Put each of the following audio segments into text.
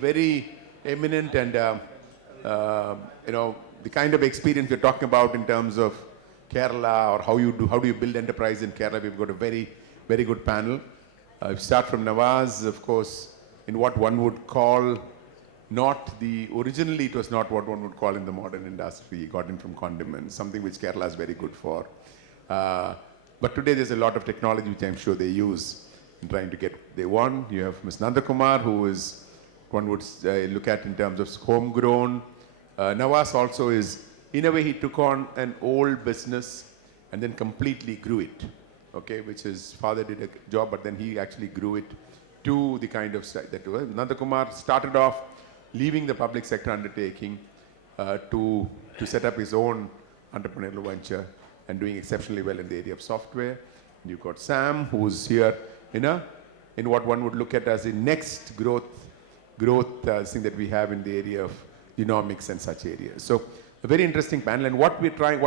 very eminent and, the kind of experience we're talking about in terms of Kerala or how do you build enterprise in Kerala. We've got a very, very good panel. We start from Navas, of course, in what one would call originally it was not what one would call in the modern industry, got in from Condiments, something which Kerala is very good for. But today there's a lot of technology which I'm sure they use in trying to get they won. You have Ms. Nanda Kumar, who is, one would look at in terms of homegrown. Navas also is, in a way he took on an old business and then completely grew it, okay, which his father did a job, but then he actually grew it to the kind of that was. Nanda Kumar started off leaving the public sector undertaking to set up his own entrepreneurial venture and doing exceptionally well in the area of software. And you've got Sam, who's here in what one would look at as the next growth thing that we have in the area of genomics and such areas. So a very interesting panel, and what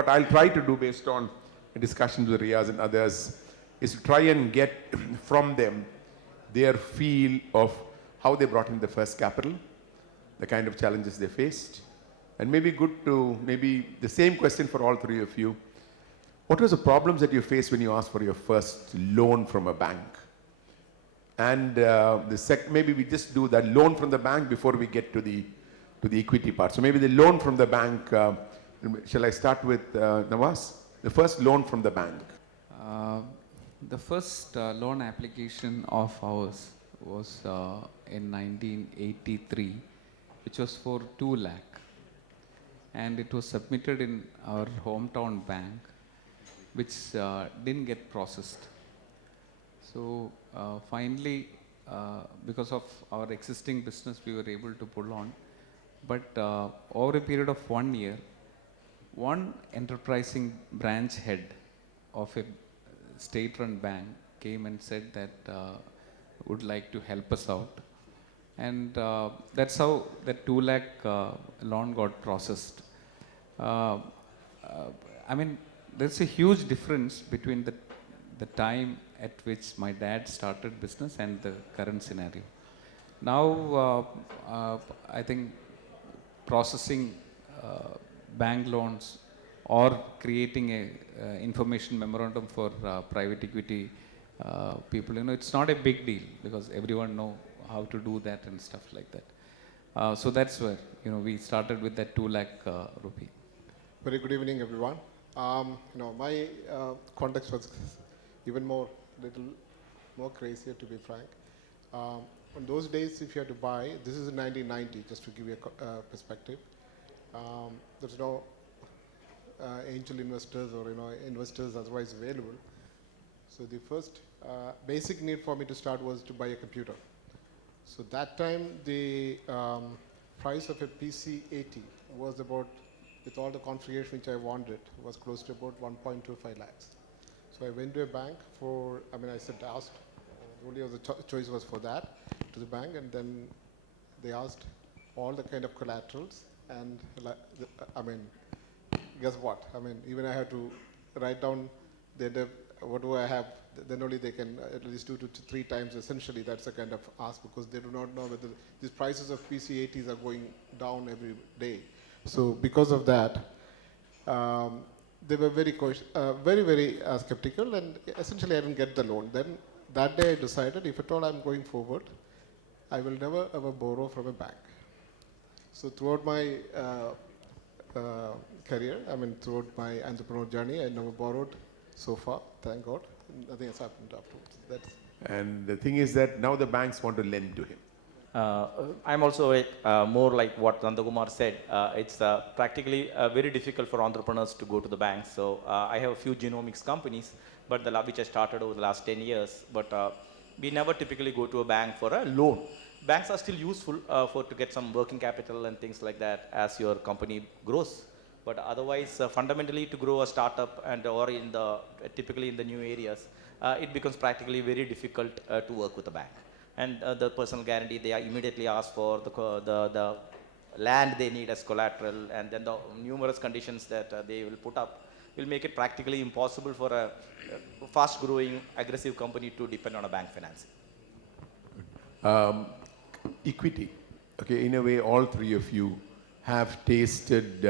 I'll try to do based on discussions with Riaz and others is to try and get from them their feel of how they brought in the first capital, the kind of challenges they faced, and maybe the same question for all three of you. What was the problems that you faced when you asked for your first loan from a bank? And maybe we just do that loan from the bank before we get to the equity part. So maybe the loan from the bank, shall I start with Navas? The first loan from the bank. The first loan application of ours was in 1983, which was for 2 lakh. And it was submitted in our hometown bank, which didn't get processed. So finally, because of our existing business, we were able to pull on. But over a period of 1 year, one enterprising branch head of a state-run bank came and said that would like to help us out. And that's how that 2 lakh loan got processed. I mean, there's a huge difference between the time at which my dad started business and the current scenario. Now, I think processing bank loans or creating a information memorandum for private equity people, it's not a big deal because everyone know how to do that and stuff like that. So that's where, we started with that 2 lakh rupee. Very good evening, everyone. My context was little more crazier, to be frank. In those days, if you had to buy, this is in 1990, just to give you a perspective. There's no angel investors or investors otherwise available. So the first basic need for me to start was to buy a computer. So that time the price of a PC-80 was about, with all the configuration which I wanted, was close to about 1.25 lakhs. So I went to a bank asked, only the choice was for that, to the bank, and then they asked all the kind of collaterals, and guess what? Even I had to write down what do I have, then only they can at least 2 to 3 times, essentially that's a kind of ask, because they do not know whether these prices of PC-80s are going down every day. So because of that, they were very, very skeptical, and essentially I didn't get the loan. Then that day I decided, if at all I'm going forward, I will never ever borrow from a bank. So throughout my career, throughout my entrepreneurial journey, I never borrowed so far, thank God. Nothing has happened afterwards. And the thing is that now the banks want to lend to him. I'm also more like what Nanda Kumar said. It's practically very difficult for entrepreneurs to go to the banks. So I have a few genomics companies, but which I started over the last 10 years. But we never typically go to a bank for a loan. Banks are still useful to get some working capital and things like that as your company grows. But otherwise, fundamentally, to grow a startup or typically in the new areas, it becomes practically very difficult to work with a bank. And the personal guarantee, they are immediately asked for the land they need as collateral, and then the numerous conditions that they will put up will make it practically impossible for a fast-growing, aggressive company to depend on a bank financing. Equity. Okay, in a way, all three of you have tasted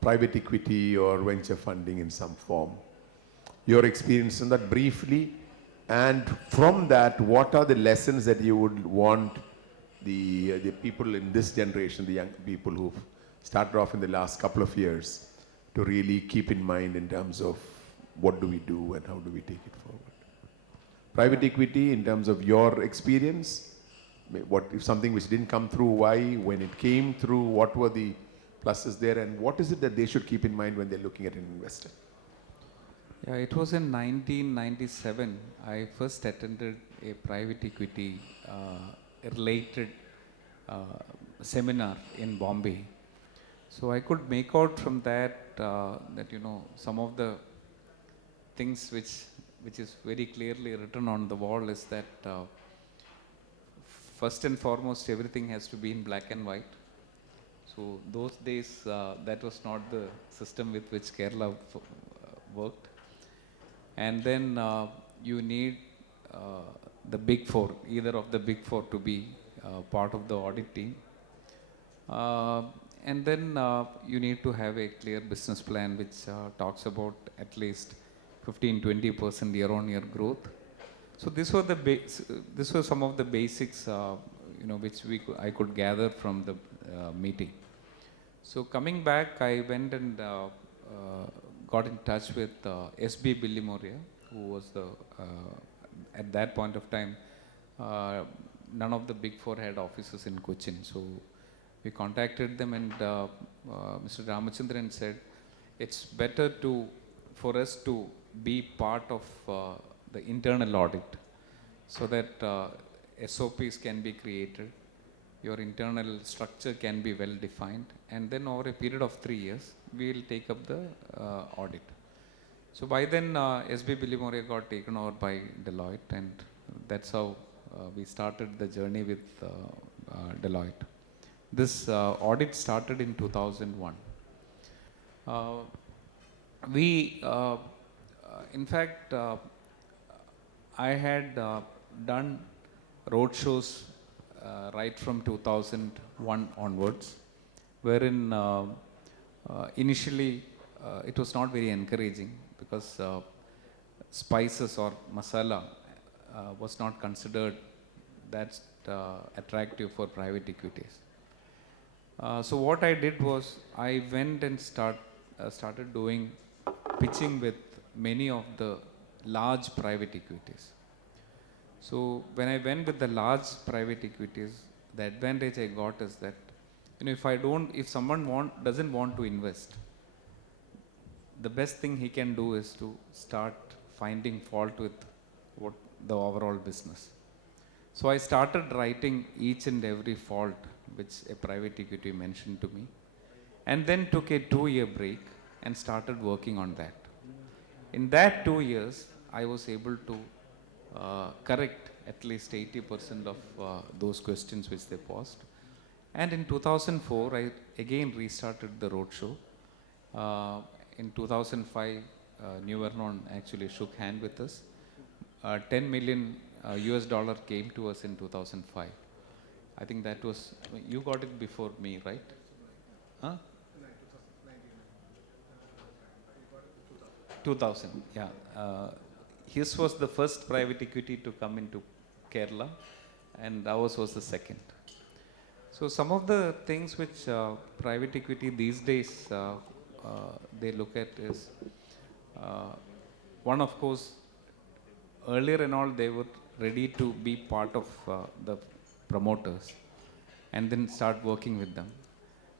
private equity or venture funding in some form. Your experience in that briefly, and from that, what are the lessons that you would want the people in this generation, the young people who've started off in the last couple of years, to really keep in mind in terms of what do we do and how do we take it forward? Private equity, in terms of your experience, what if something which didn't come through, why? When it came through, what were the pluses there, and what is it that they should keep in mind when they're looking at an investor? Yeah, it was in 1997. I first attended a private equity related seminar in Bombay. So I could make out from that that some of the things which is very clearly written on the wall is that first and foremost everything has to be in black and white. So those days that was not the system with which Kerala worked. And then you need the big four, either of the big four, to be part of the audit team. And then you need to have a clear business plan which talks about at least 15-20% year-on-year growth. So this were some of the basics, which I could gather from the meeting. So coming back, I went and got in touch with SB Billimoria, who was at that point of time, none of the big four had offices in Cochin. So we contacted them, and Mr. Ramachandran said, it's better for us to be part of the internal audit, so that SOPs can be created, your internal structure can be well defined, and then over a period of 3 years, we will take up the audit. So by then, SB Billimoria got taken over by Deloitte, and that's how we started the journey with Deloitte. This audit started in 2001. In fact, I had done roadshows right from 2001 onwards, wherein initially it was not very encouraging because spices or masala was not considered that attractive for private equities. So what I did was I went and started doing pitching with many of the large private equities. So when I went with the large private equities, the advantage I got is that if someone doesn't want to invest, the best thing he can do is to start finding fault with what the overall business. So I started writing each and every fault which a private equity mentioned to me, and then took a 2-year break and started working on that. In that 2 years, I was able to correct at least 80% of those questions which they posed. And in 2004, I again restarted the roadshow. In 2005, New Vernon actually shook hand with us. $10 million US dollar came to us in 2005. I think that was, you got it before me, right? Huh? 2000, yeah. His was the first private equity to come into Kerala, and ours was the second. So some of the things which private equity these days they look at is, one, of course, earlier and all they were ready to be part of the promoters and then start working with them.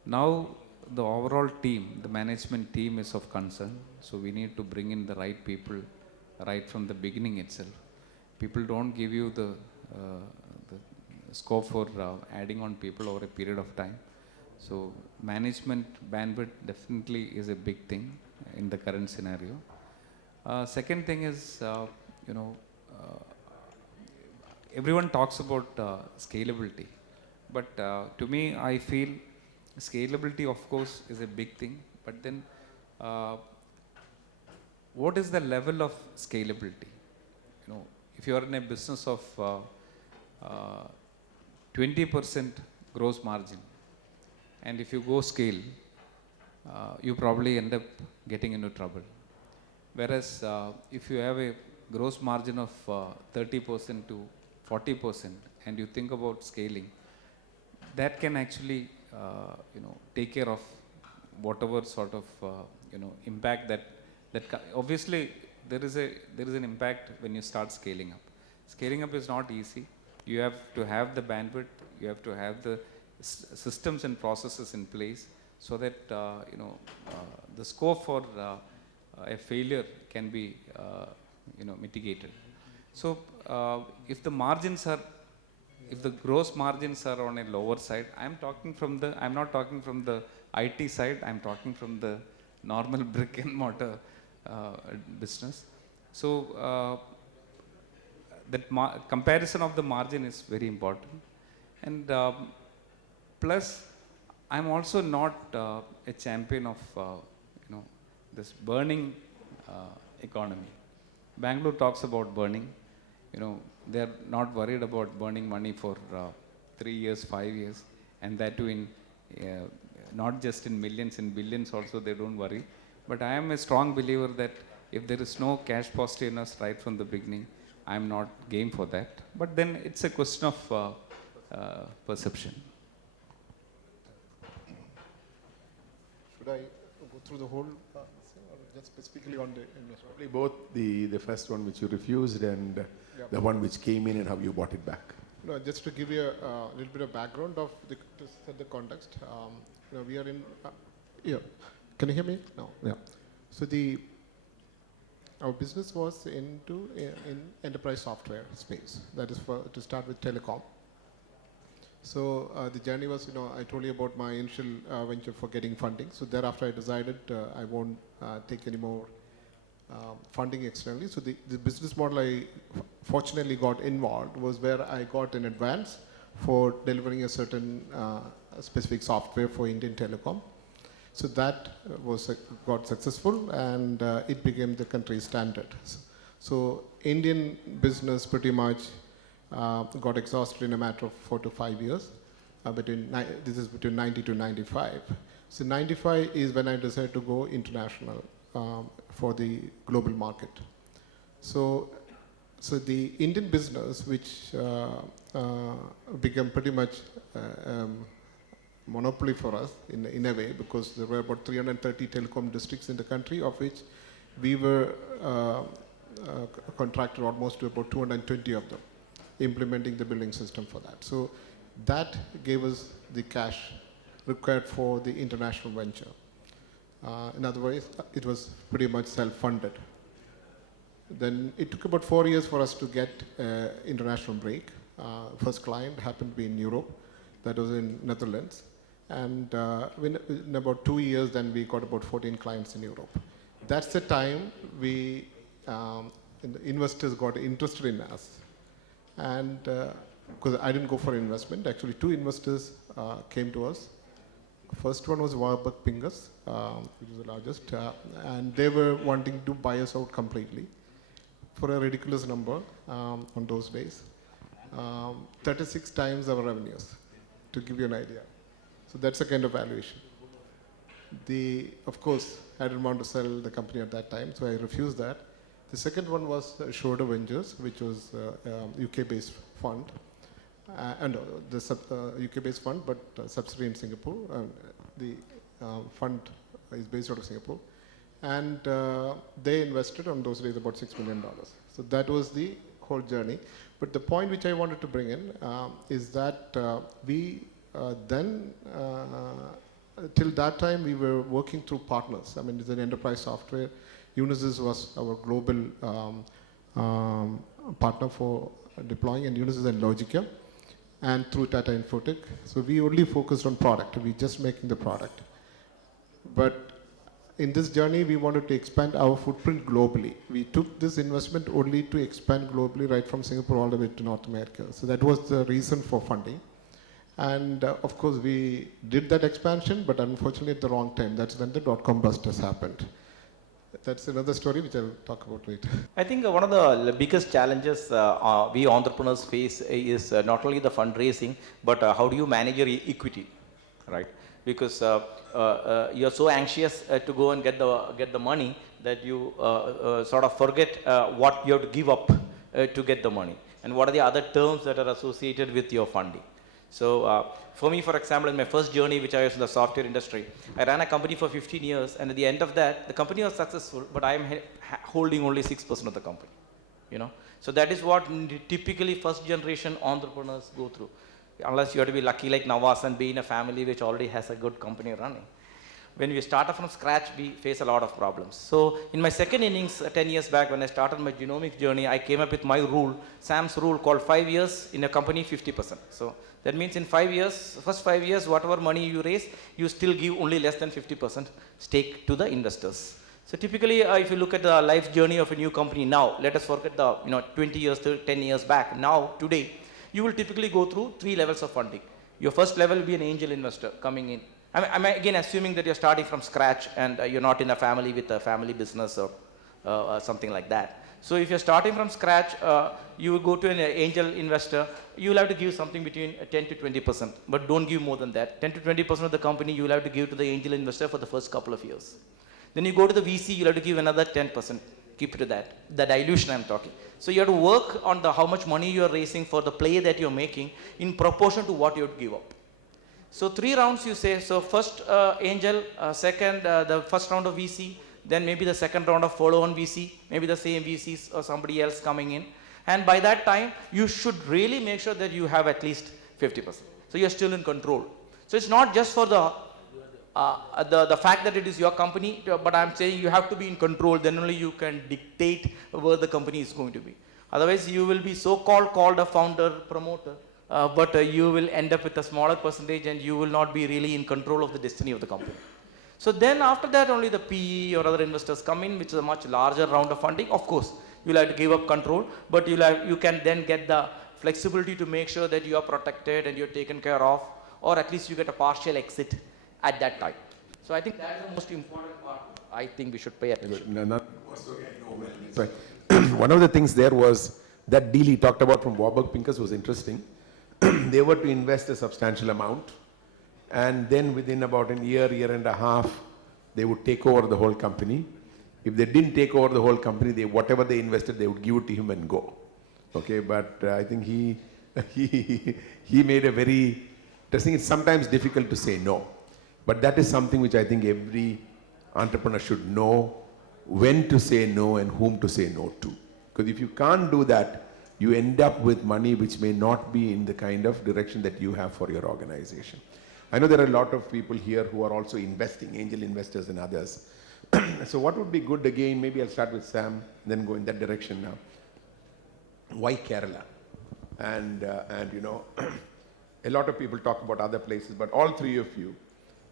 Now the overall team, the management team is of concern, so we need to bring in the right people right from the beginning itself. People don't give you the scope for adding on people over a period of time. So management bandwidth definitely is a big thing in the current scenario. Second thing is, everyone talks about scalability, but to me, I feel scalability, of course, is a big thing, but then what is the level of scalability? If you are in a business of 20% gross margin. And if you go scale, you probably end up getting into trouble. Whereas if you have a gross margin of 30% to 40% and you think about scaling, that can actually take care of whatever sort of impact that obviously there is an impact when you start scaling up. Scaling up is not easy. You have to have the bandwidth, you have to have the systems and processes in place so that the scope for a failure can be mitigated. So if the gross margins are on a lower side, I'm not talking from the IT side, I'm talking from the normal brick and mortar business. So that comparison of the margin is very important. And plus, I'm also not a champion of this burning economy. Bangalore talks about burning. They're not worried about burning money for 3 years, 5 years, and that too in not just in millions, in billions also they don't worry. But I am a strong believer that if there is no cash positiveness right from the beginning, I am not game for that. But then it's a question of perception. Should I go through the whole or just specifically on the investment? Probably both the first one which you refused and the one which came in and how you bought it back. No, just to give you a little bit of background to set the context. We are in. Can you hear me? No. Yeah. So our business was in enterprise software space. That is to start with telecom. So the journey was, I told you about my initial venture for getting funding. So thereafter I decided I won't take any more funding externally. So the business model I fortunately got involved was where I got an advance for delivering a certain specific software for Indian telecom. So that got successful and it became the country standard. So Indian business pretty much got exhausted in a matter of 4 to 5 years. This is between 90 to 95. So 95 is when I decided to go international for the global market. So the Indian business, which became pretty much monopoly for us in a way, because there were about 330 telecom districts in the country, of which we were contracted almost to about 220 of them, implementing the billing system for that. So that gave us the cash required for the international venture. In other words, it was pretty much self-funded. Then it took about 4 years for us to get international break. First client happened to be in Europe, that was in Netherlands. And in about 2 years, then we got about 14 clients in Europe. That's the time the investors got interested in us. And because I didn't go for investment, actually 2 investors came to us. First one was Warburg Pincus, which is the largest, and they were wanting to buy us out completely for a ridiculous number on those days. 36 times our revenues, to give you an idea. So that's the kind of valuation. Of course, I didn't want to sell the company at that time, so I refused that. The second one was Schroeder Ventures, which was a UK-based fund. UK-based fund, but subsidiary in Singapore. The fund is based out of Singapore. And they invested on those days about $6 million. So that was the whole journey. But the point which I wanted to bring in is that we then, till that time, we were working through partners. I mean, it's an enterprise software. Unisys was our global partner for deploying, and Unisys and Logica, and through Tata Infotech. So we only focused on product. We just making the product. But in this journey, we wanted to expand our footprint globally. We took this investment only to expand globally, right from Singapore all the way to North America. So that was the reason for funding. And of course, we did that expansion, but unfortunately at the wrong time. That's when the dot-com bust has happened. that's another story which I'll talk about later. I think one of the biggest challenges we entrepreneurs face is not only the fundraising, but how do you manage your equity, right? Because you're so anxious to go and get the money that you sort of forget what you have to give up to get the money, and what are the other terms that are associated with your funding. So for me, for example, in my first journey, which I was in the software industry, I ran a company for 15 years, and at the end of that, the company was successful, but I am holding only 6% of the company. So that is what typically first generation entrepreneurs go through, unless you have to be lucky like Navas and be in a family which already has a good company running. When we start from scratch, we face a lot of problems. So in my second innings, 10 years back, when I started my genomic journey, I came up with my rule, Sam's rule, called 5 years in a company, 50%. So that means in 5 years, first 5 years, whatever money you raise, you still give only less than 50% stake to the investors. So typically, if you look at the life journey of a new company now, let us forget the 20 years to 10 years back. Now, today, you will typically go through 3 levels of funding. Your first level will be an angel investor coming in. I'm again assuming that you're starting from scratch and you're not in a family with a family business or something like that. So if you're starting from scratch, you will go to an angel investor. You will have to give something between 10 to 20%, but don't give more than that. 10 to 20% of the company you will have to give to the angel investor for the first couple of years. Then you go to the VC, you'll have to give another 10%. Keep to that. The dilution I'm talking. So you have to work on how much money you are raising for the play that you're making in proportion to what you have to give up. So 3 rounds you say, so first angel, second the first round of VC, then maybe the second round of follow-on VC, maybe the same VCs or somebody else coming in. And by that time, you should really make sure that you have at least 50%. So you're still in control. So it's not just for the fact that it is your company, but I'm saying you have to be in control, then only you can dictate where the company is going to be. Otherwise, you will be called a founder, promoter, but you will end up with a smaller percentage and you will not be really in control of the destiny of the company. So then after that, only the PE or other investors come in, which is a much larger round of funding. Of course, you'll have to give up control, but you can then get the flexibility to make sure that you are protected and you're taken care of, or at least you get a partial exit at that time. So I think that's the most important part I think we should pay attention. One of the things there was that deal he talked about from Warburg Pincus was interesting. They were to invest a substantial amount, and then within about a year and a half, they would take over the whole company. If they didn't take over the whole company, whatever they invested, they would give it to him and go. Okay, but I think he made a very interesting. It's sometimes difficult to say no. But that is something which I think every entrepreneur should know, when to say no and whom to say no to. Because if you can't do that, you end up with money which may not be in the kind of direction that you have for your organization. I know there are a lot of people here who are also investing, angel investors and others. So what would be good again, maybe I'll start with Sam, then go in that direction now. Why Kerala? And a lot of people talk about other places, but all 3 of you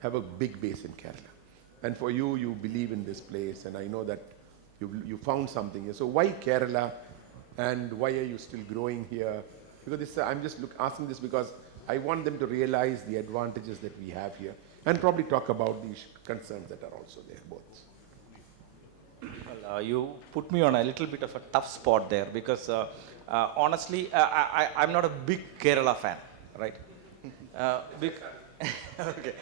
have a big base in Kerala. And for you, you believe in this place, and I know that you found something here. So why Kerala, and why are you still growing here? Because I'm just asking this because I want them to realize the advantages that we have here, and probably talk about these concerns that are also there, both. Well, you put me on a little bit of a tough spot there, because honestly, I'm not a big Kerala fan, right? Okay.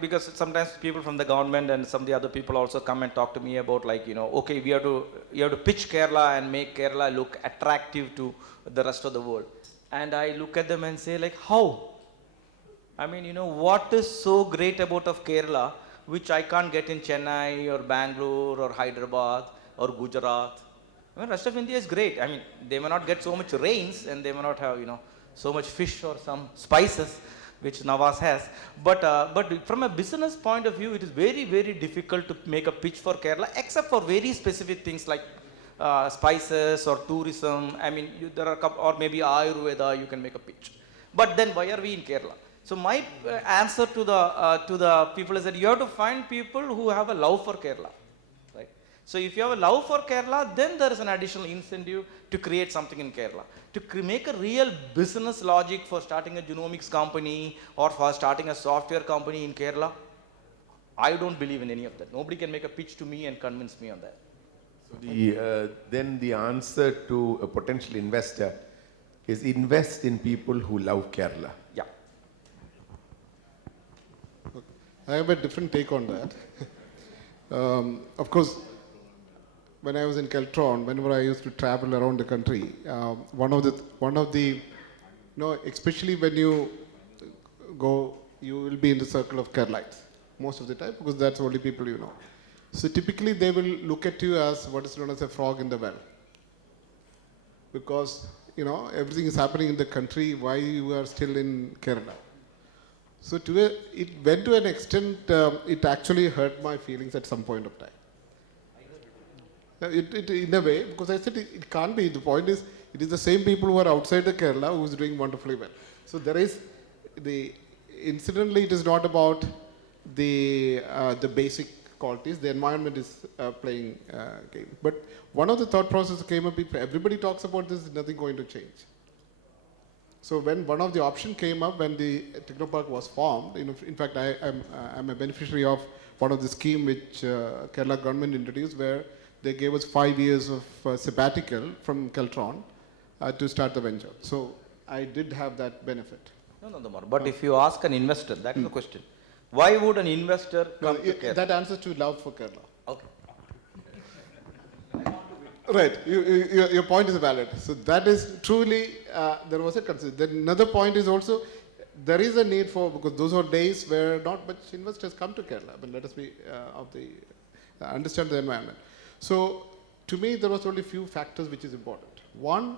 Because sometimes people from the government and some of the other people also come and talk to me about, like, okay, you have to pitch Kerala and make Kerala look attractive to the rest of the world. And I look at them and say, like, how? I mean, what is so great about of Kerala, which I can't get in Chennai or Bangalore or Hyderabad or Gujarat? I mean, rest of India is great. I mean, they may not get so much rains and they may not have, so much fish or some spices, which Navas has. But from a business point of view, it is very, very difficult to make a pitch for Kerala, except for very specific things like spices or tourism. I mean, there are a couple, or maybe Ayurveda, you can make a pitch. But then why are we in Kerala? So my answer to the people is that you have to find people who have a love for Kerala. Right? So if you have a love for Kerala, then there is an additional incentive to create something in Kerala. To make a real business logic for starting a genomics company or for starting a software company in Kerala, I don't believe in any of that. Nobody can make a pitch to me and convince me on that. So then the answer to a potential investor is invest in people who love Kerala. Yeah. I have a different take on that. Of course, when I was in Keltron, whenever I used to travel around the country, one of the, especially when you go, you will be in the circle of Keralites most of the time because that's the only people you know. So typically they will look at you as what is known as a frog in the well. Because, everything is happening in the country, why you are still in Kerala? So it went to an extent, it actually hurt my feelings at some point of time. It in a way, because I said it can't be. The point is, it is the same people who are outside the Kerala who is doing wonderfully well. So there is incidentally, it is not about the basic qualities. The environment is playing game. But one of the thought processes came up. If everybody talks about this, nothing going to change. So when one of the options came up, when the Technopark was formed, in fact, I'm a beneficiary of one of the scheme which Kerala government introduced, where they gave us 5 years of sabbatical from Keltron to start the venture. So I did have that benefit. No, but if you ask an investor, that is the question. Why would an investor come to Kerala? That answers to love for Kerala. Okay. Right, your point is valid. So that is truly, there was a concern. Then another point is also, there is a need for, because those are days where not much investors come to Kerala. But let us be understand the environment. So to me, there was only few factors which is important. One,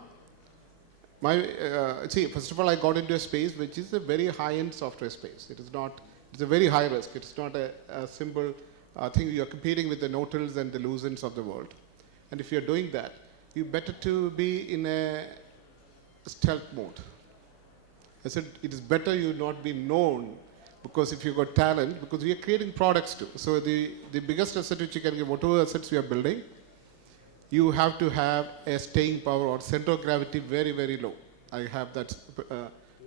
first of all, I got into a space which is a very high-end software space. It's a very high risk. It's not a simple thing. You're competing with the Notils and the Lucents of the world. And if you're doing that, you better to be in a stealth mode. I said, it is better you not be known, because if you've got talent, because we are creating products too. So the biggest asset which you can get, whatever assets we are building, you have to have a staying power or center of gravity very, very low. I have that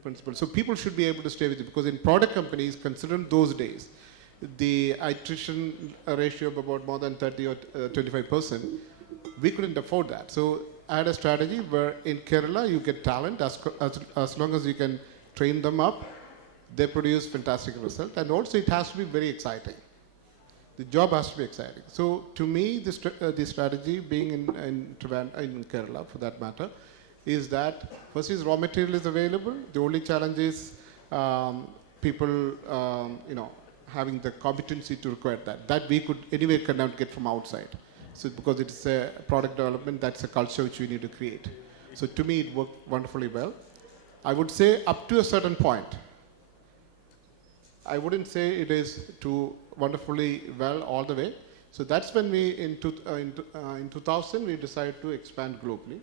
principle. So people should be able to stay with you, because in product companies, considering those days, the attrition ratio of about more than 30 or 25%, we couldn't afford that. So I had a strategy where in Kerala you get talent as long as you can train them up, they produce fantastic results, and also it has to be very exciting. The job has to be exciting. So to me, the strategy being in Kerala, for that matter, is that first is raw material is available. The only challenge is people, having the competency to require that. That we could anyway cannot get from outside. So because it's a product development, that's a culture which we need to create. So to me, it worked wonderfully well. I would say up to a certain point. I wouldn't say it is too wonderfully well all the way. So that's when we, in 2000, we decided to expand globally.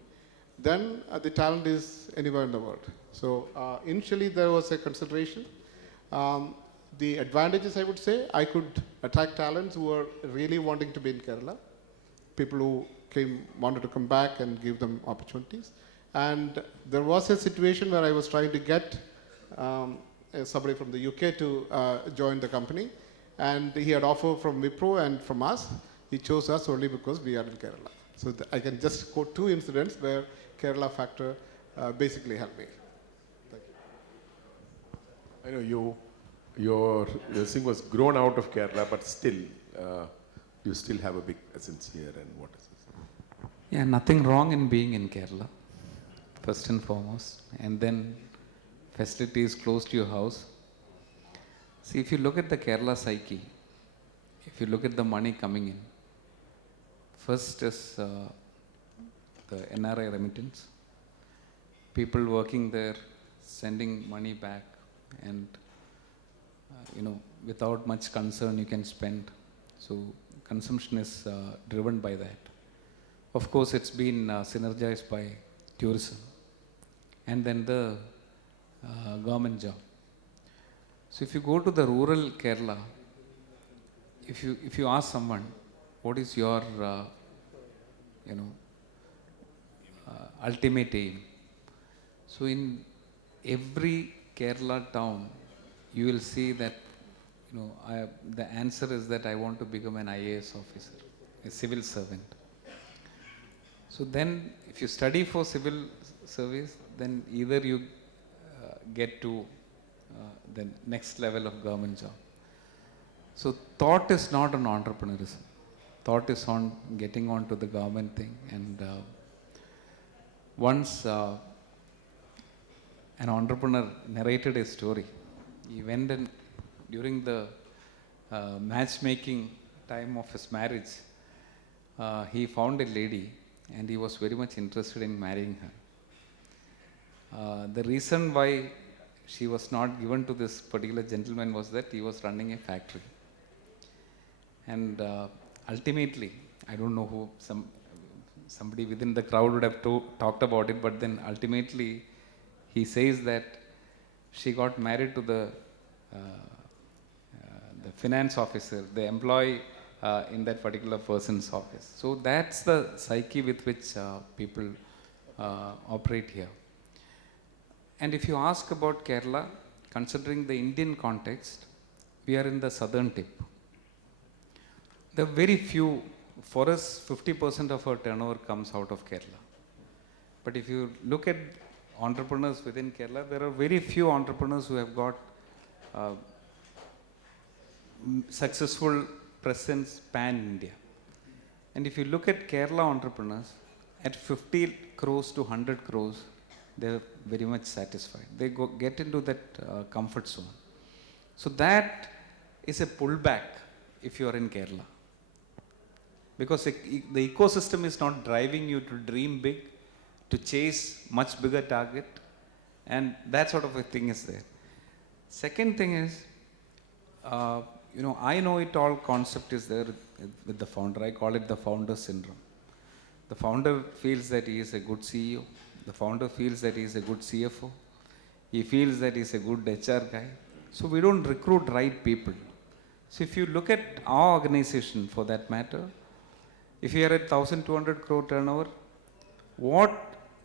Then the talent is anywhere in the world. So initially there was a consideration. The advantages, I would say, I could attract talents who were really wanting to be in Kerala. People who wanted to come back and give them opportunities. And there was a situation where I was trying to get somebody from the UK to join the company. And he had offer from Wipro and from us. He chose us only because we are in Kerala. So I can just quote two incidents where Kerala factor basically helped me. Thank you. I know your thing was grown out of Kerala, but still, you still have a big presence here. And what is this? Yeah, nothing wrong in being in Kerala, first and foremost. And then facilities close to your house. See, if you look at the Kerala psyche, if you look at the money coming in, first is the NRI remittance. People working there, sending money back, and without much concern you can spend. So consumption is driven by that. Of course, it's been synergized by tourism, and then the government job. So if you go to the rural Kerala, if you ask someone, what is your ultimate aim? So in every Kerala town, you will see that the answer is that I want to become an IAS officer, a civil servant. So then, if you study for civil service, then either you get to the next level of government job. So thought is not on entrepreneurism. Thought is on getting onto the government thing. And once an entrepreneur narrated a story. He went and during the matchmaking time of his marriage, he found a lady and he was very much interested in marrying her. The reason why she was not given to this particular gentleman was that he was running a factory. And ultimately, I don't know who, somebody within the crowd would have talked about it, but then ultimately he says that she got married to the finance officer, the employee in that particular person's office. So that's the psyche with which people operate here. And if you ask about Kerala, considering the Indian context, we are in the southern tip. There are very few, for us 50% of our turnover comes out of Kerala. But if you look at entrepreneurs within Kerala, there are very few entrepreneurs who have got successful presence pan-India. And if you look at Kerala entrepreneurs, at 50 crores to 100 crores, they're very much satisfied. They get into that comfort zone. So that is a pullback if you are in Kerala. Because the ecosystem is not driving you to dream big, to chase much bigger target, and that sort of a thing is there. Second thing is, I know it all concept is there with the founder. I call it the founder syndrome. The founder feels that he is a good CEO. The founder feels that he is a good CFO. He feels that he is a good HR guy. So we don't recruit right people. So if you look at our organization for that matter, if you are at 1,200 crore turnover, what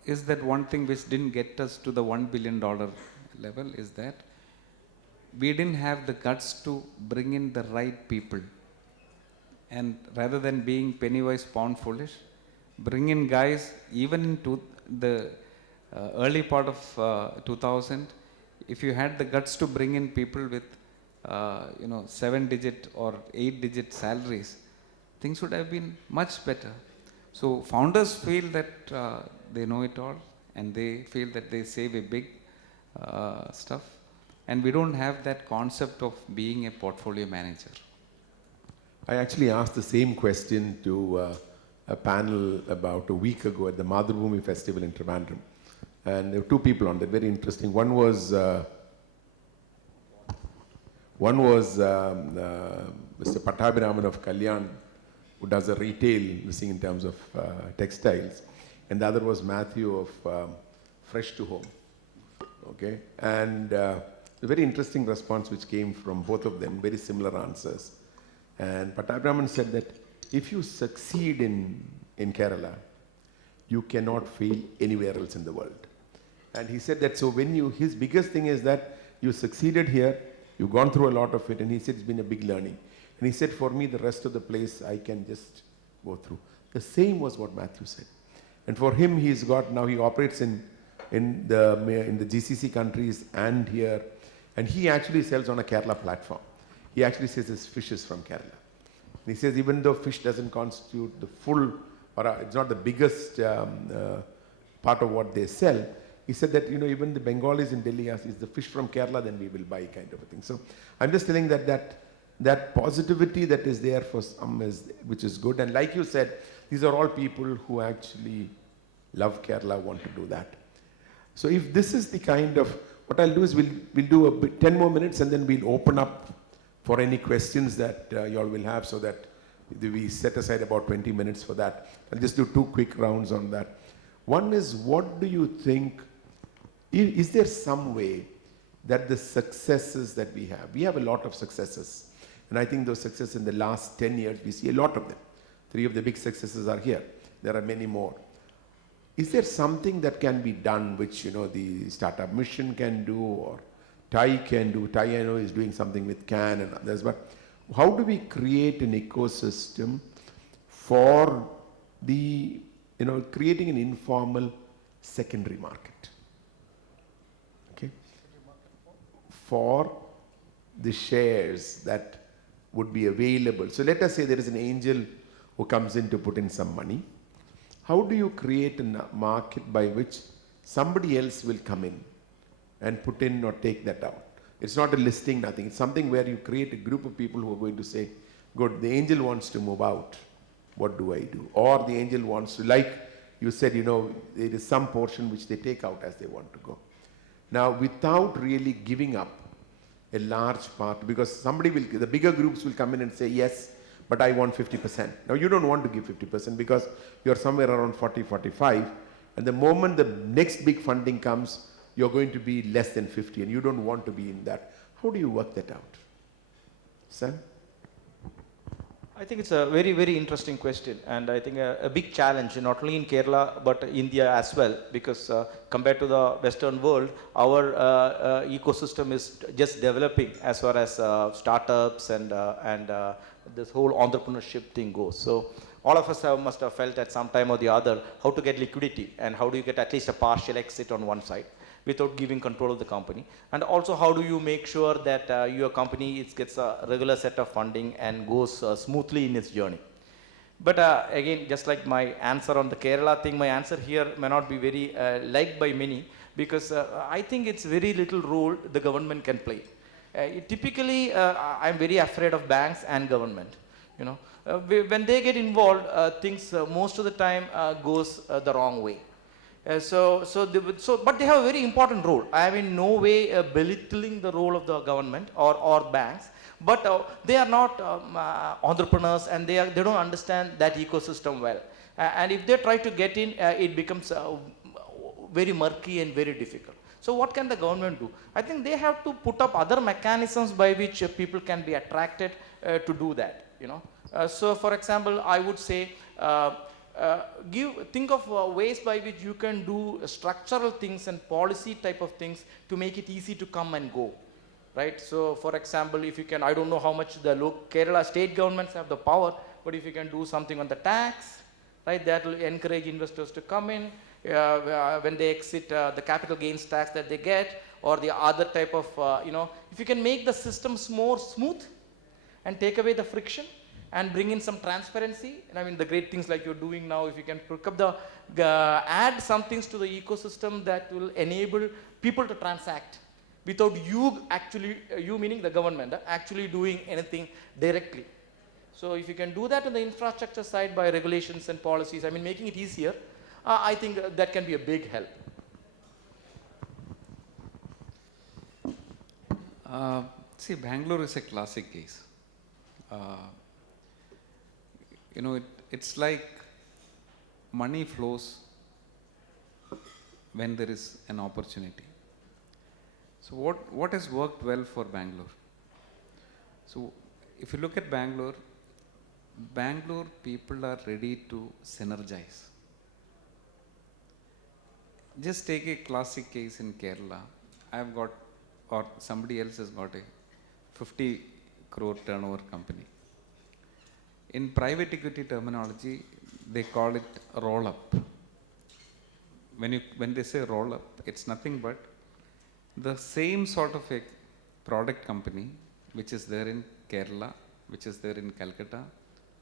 is that one thing which didn't get us to the $1 billion level is that we didn't have the guts to bring in the right people. And rather than being penny-wise, pound-foolish, bring in guys, even into the early part of 2000, if you had the guts to bring in people with 7-digit or 8-digit salaries, things would have been much better. So founders feel that they know it all, and they feel that they save a big stuff. And we don't have that concept of being a portfolio manager. I actually asked the same question to a panel about a week ago at the Madhubhumi Festival in Trivandrum. And there were two people on that, very interesting. One was Mr. Pattabhiraman of Kalyan, who does a retail listing in terms of textiles. And the other was Matthew of Fresh to Home. Okay, and a very interesting response which came from both of them, very similar answers. And Pattabhiraman said that if you succeed in Kerala, you cannot fail anywhere else in the world. And he said that, so his biggest thing is that you succeeded here, you've gone through a lot of it, and he said it's been a big learning. And he said, for me, the rest of the place, I can just go through. The same was what Matthew said. And for him, he operates in the GCC countries and here, and he actually sells on a Kerala platform. He actually says his fish is from Kerala. And he says even though fish doesn't constitute the full, or it's not the biggest part of what they sell, he said that even the Bengalis in Delhi ask, is the fish from Kerala, then we will buy, kind of a thing. So I'm just telling that positivity that is there for some which is good. And like you said, these are all people who actually love Kerala, want to do that. So if this is the kind of, what I'll do is we'll do 10 more minutes and then we'll open up for any questions that you all will have, so that we set aside about 20 minutes for that. I'll just do 2 quick rounds on that. One is, what do you think, is there some way that the successes that we have a lot of successes, and I think those successes in the last 10 years, we see a lot of them. 3 of the big successes are here. There are many more. Is there something that can be done which, the startup mission can do, or Thai can do. Thai I know is doing something with can and others. But how do we create an ecosystem for the, creating an informal secondary market? Okay. For the shares that would be available. So let us say there is an angel who comes in to put in some money. How do you create a market by which somebody else will come in and put in or take that out? It's not a listing, nothing. It's something where you create a group of people who are going to say, good, the angel wants to move out. What do I do? Or the angel wants to, like you said, there is some portion which they take out as they want to go. Now, without really giving up a large part, because the bigger groups will come in and say, yes, but I want 50%. Now, you don't want to give 50% because you're somewhere around 40, 45. And the moment the next big funding comes, you're going to be less than 50 and you don't want to be in that. How do you work that out? Sam? I think it's a very, very interesting question, and I think a big challenge, not only in Kerala, but India as well, because compared to the Western world, our ecosystem is just developing as far as startups and this whole entrepreneurship thing goes. So all of us must have felt at some time or the other how to get liquidity and how do you get at least a partial exit on one side without giving control of the company, and also how do you make sure that your company gets a regular set of funding and goes smoothly in its journey. But again, just like my answer on the Kerala thing, my answer here may not be very liked by many, because I think it's very little role the government can play. Typically, I'm very afraid of banks and government. When they get involved, things most of the time goes the wrong way. But they have a very important role. I am in no way belittling the role of the government or banks, but they are not entrepreneurs, and they don't understand that ecosystem well. And if they try to get in, it becomes very murky and very difficult. So what can the government do? I think they have to put up other mechanisms by which people can be attracted to do that. So for example, I would say, think of ways by which you can do structural things and policy type of things to make it easy to come and go, right? So for example, if you can, I don't know how much the Kerala state governments have the power, but if you can do something on the tax, right, that will encourage investors to come in when they exit the capital gains tax that they get, or the other type of, if you can make the systems more smooth and take away the friction, and bring in some transparency. And I mean, the great things like you're doing now, if you can pick up add some things to the ecosystem that will enable people to transact without you meaning the government, actually doing anything directly. So if you can do that on the infrastructure side by regulations and policies, I mean, making it easier, I think that can be a big help. See, Bangalore is a classic case. It's like money flows when there is an opportunity. So what has worked well for Bangalore? So if you look at Bangalore people are ready to synergize. Just take a classic case in Kerala. I've got, or somebody else has got a 50 crore turnover company. In private equity terminology, they call it roll-up. When they say roll-up, it's nothing but the same sort of a product company which is there in Kerala, which is there in Calcutta,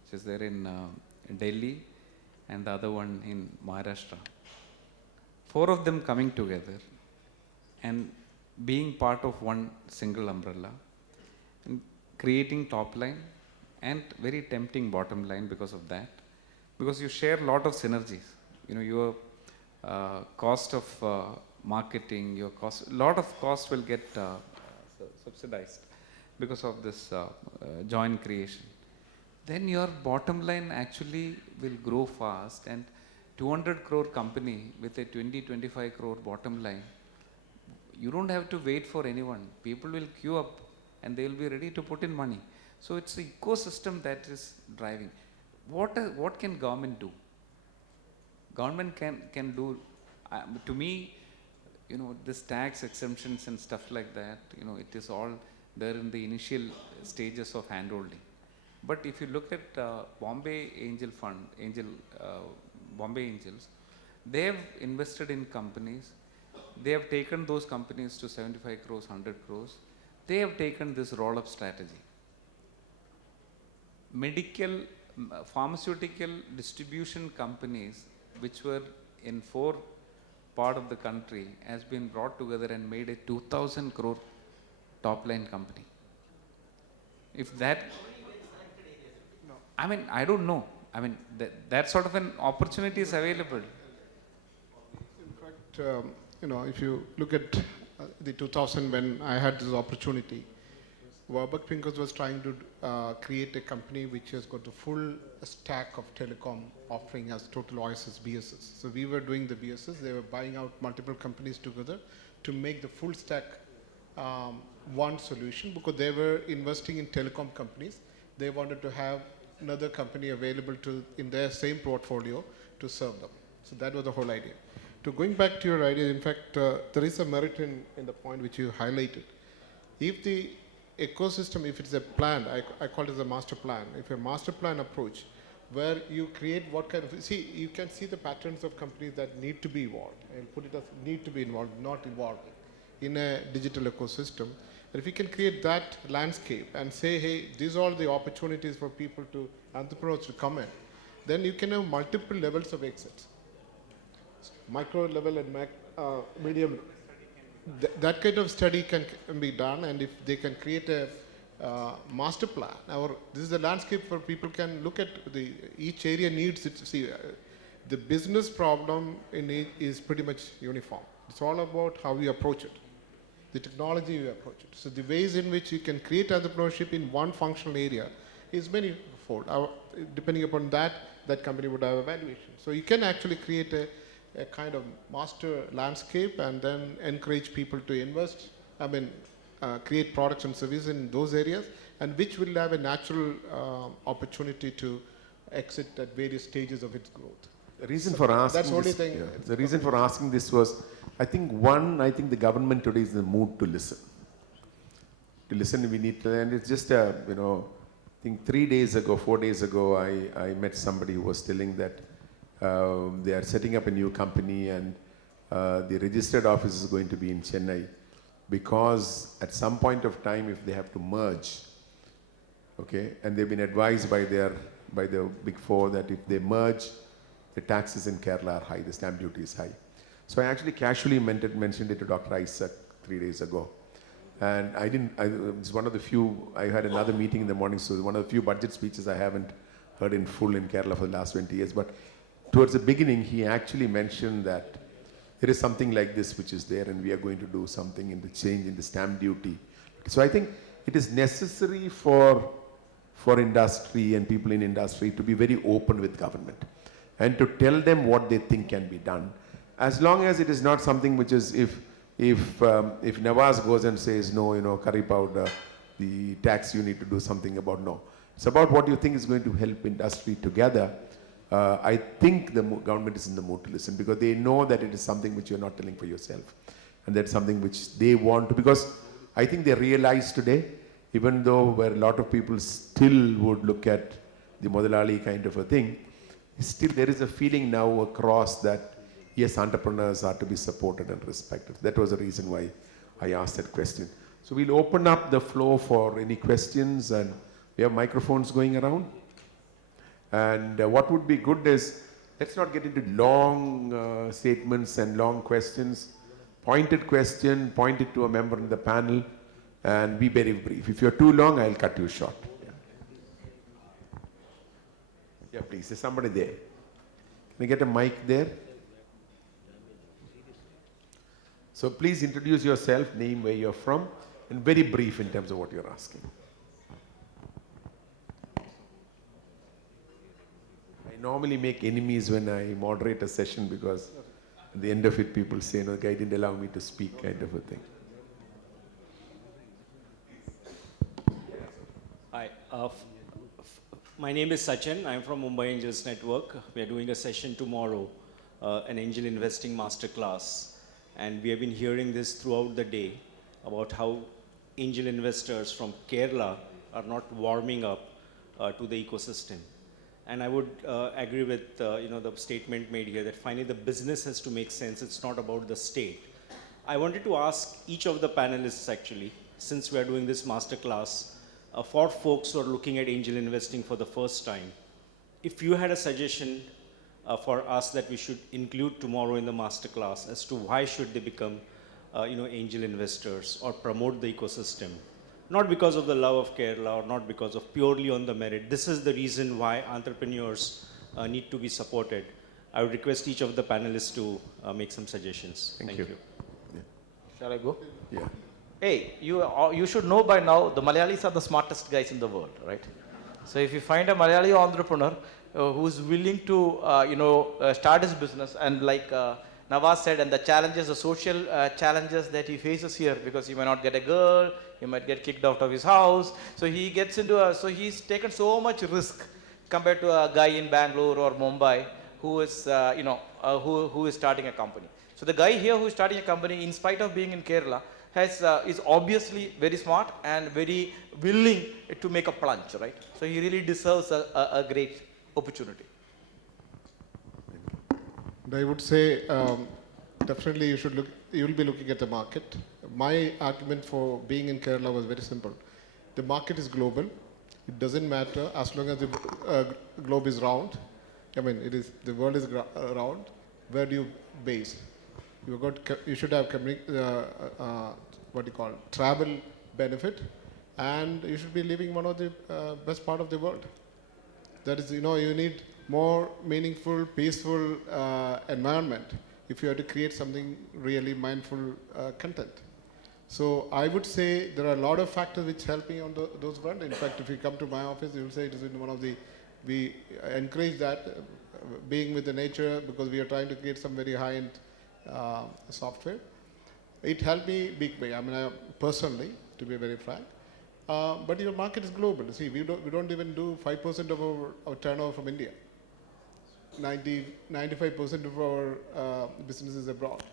which is there in Delhi, and the other one in Maharashtra. 4 of them coming together and being part of one single umbrella and creating top line and very tempting bottom line because of that, because you share a lot of synergies. Your cost of marketing, your cost, a lot of cost will get subsidized because of this joint creation. Then your bottom line actually will grow fast, and 200 crore company with a 20-25 crore bottom line, you don't have to wait for anyone. People will queue up and they will be ready to put in money. So it's the ecosystem that is driving. What can government do? Government can do, to me, this tax exemptions and stuff like that, it is all there in the initial stages of handholding. But if you look at Bombay Angel Fund, Bombay Angels, they have invested in companies. They have taken those companies to 75 crores, 100 crores. They have taken this roll-up strategy. Pharmaceutical distribution companies, which were in 4 part of the country, has been brought together and made a 2,000 crore top line company. If that, I mean, I don't know. I mean, that sort of an opportunity is available. In fact, if you look at the 2000 when I had this opportunity, Warburg Pincus was trying to create a company which has got the full stack of telecom offering as total OSS, BSS. So we were doing the BSS, they were buying out multiple companies together to make the full stack one solution, because they were investing in telecom companies. They wanted to have another company available in their same portfolio to serve them. So that was the whole idea. To going back to your idea, in fact, there is a merit in the point which you highlighted. If the ecosystem, if it's a plan, I call it as a master plan. If a master plan approach, where you create what kind of, you can see the patterns of companies that need to be involved. I'll put it as need to be involved, not evolving in a digital ecosystem. And if you can create that landscape and say, hey, these are all the opportunities for people entrepreneurs to come in, then you can have multiple levels of exits. Micro level and medium. That kind of study can be done, and if they can create a master plan, this is the landscape where people can look at each area needs it. See, the business problem in it is pretty much uniform. It's all about how you approach it, the technology you approach it. So the ways in which you can create entrepreneurship in one functional area is manifold. Depending upon that company would have a valuation. So you can actually create a kind of master landscape and then encourage people to invest, create products and services in those areas, and which will have a natural opportunity to exit at various stages of its growth. The reason for asking that's the only this, thing. yeah, the reason for asking this was, I think the government today is in the mood to listen. To listen, we need to, and it's just I think 4 days ago, I met somebody who was telling that they are setting up a new company, and the registered office is going to be in Chennai, because at some point of time, if they have to merge, okay, and they've been advised by the Big Four that if they merge, the taxes in Kerala are high, the stamp duty is high. So I actually casually mentioned it to Dr. Isaac 3 days ago. And it's one of the few, I had another meeting in the morning, so one of the few budget speeches I haven't heard in full in Kerala for the last 20 years. But towards the beginning, he actually mentioned that there is something like this which is there, and we are going to do something in the change in the stamp duty. So I think it is necessary for industry and people in industry to be very open with government and to tell them what they think can be done. As long as it is not something which is, if Navas goes and says, no, curry powder, the tax you need to do something about, no. It's about what you think is going to help industry together. I think the government is in the mood to listen, because they know that it is something which you're not telling for yourself. And that's something which they want to, because I think they realize today, even though where a lot of people still would look at the Modalali kind of a thing, still there is a feeling now across that, yes, entrepreneurs are to be supported and respected. That was the reason why I asked that question. So we'll open up the floor for any questions, and we have microphones going around. And what would be good is, let's not get into long statements and long questions. Pointed question, point it to a member in the panel, and be very brief. If you're too long, I'll cut you short. Yeah, please, there's somebody there. Can I get a mic there? So please introduce yourself, name, where you're from, and very brief in terms of what you're asking. I normally make enemies when I moderate a session, because at the end of it, people say, no, the guy didn't allow me to speak, kind of a thing. Hi, my name is Sachin. I'm from Mumbai Angels Network. We are doing a session tomorrow, an angel investing masterclass. And we have been hearing this throughout the day about how angel investors from Kerala are not warming up to the ecosystem. And I would agree with the statement made here that finally the business has to make sense. It's not about the state. I wanted to ask each of the panelists actually, since we are doing this masterclass, for folks who are looking at angel investing for the first time, if you had a suggestion for us that we should include tomorrow in the masterclass as to why should they become angel investors or promote the ecosystem, not because of the love of Kerala or not because of purely on the merit. This is the reason why entrepreneurs need to be supported. I would request each of the panelists to make some suggestions. Thank you. Shall I go? Yeah. Hey, you should know by now the Malayalis are the smartest guys in the world, right? So if you find a Malayali entrepreneur who is willing to start his business, and like Navas said, and the challenges, the social challenges that he faces here, because he may not get a girl, he might get kicked out of his house, so he gets into so he's taken so much risk compared to a guy in Bangalore or Mumbai who is who is starting a company. So the guy here who is starting a company, in spite of being in Kerala, is obviously very smart and very willing to make a plunge, right? So he really deserves a great opportunity. And I would say definitely you will be looking at the market. My argument for being in Kerala was very simple. The market is global. It doesn't matter as long as the globe is round. I mean, the world is round. Where do you base? You should have travel benefit, and you should be living one of the best part of the world. That is, you need more meaningful, peaceful environment if you have to create something really mindful content. So I would say there are a lot of factors which help me on those fronts. In fact, if you come to my office, you will say it is one of the, we encourage that, being with the nature, because we are trying to create some very high-end software. It helped me big way. I mean, personally, to be very frank. But your market is global. See, we don't even do 5% of our turnover from India. 95% of our business is abroad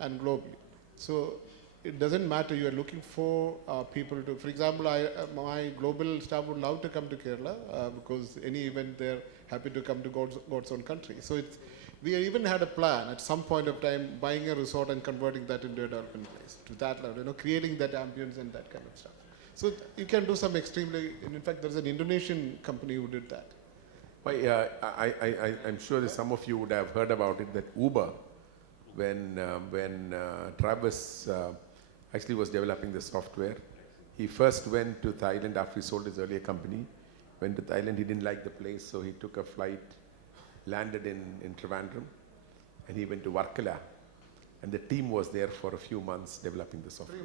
and globally. So it doesn't matter. You are looking for people to. For example, my global staff would love to come to Kerala because any event they're happy to come to God's own country. So we even had a plan at some point of time buying a resort and converting that into a development place to that level. Creating that ambience and that kind of stuff. So you can do some extremely. In fact, there's an Indonesian company who did that. I'm sure that some of you would have heard about it, that Uber, when Travis actually was developing the software, he first went to Thailand after he sold his earlier company. Went to Thailand, he didn't like the place, so he took a flight, landed in Trivandrum, and he went to Varkala. And the team was there for a few months developing the software.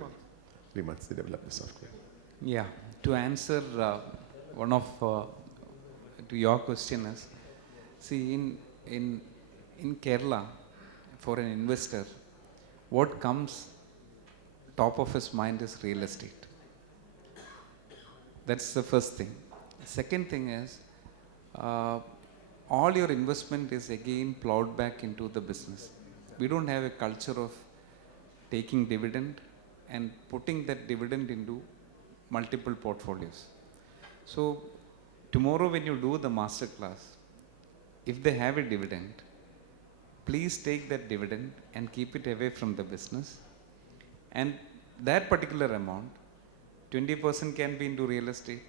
3 months they developed the software. Yeah, to answer one of to your question is, see in Kerala, for an investor, what comes top of his mind is real estate. That's the first thing. Second thing is, all your investment is again plowed back into the business. We don't have a culture of taking dividend and putting that dividend into multiple portfolios. So tomorrow when you do the master class, if they have a dividend, please take that dividend and keep it away from the business. And that particular amount, 20% can be into real estate,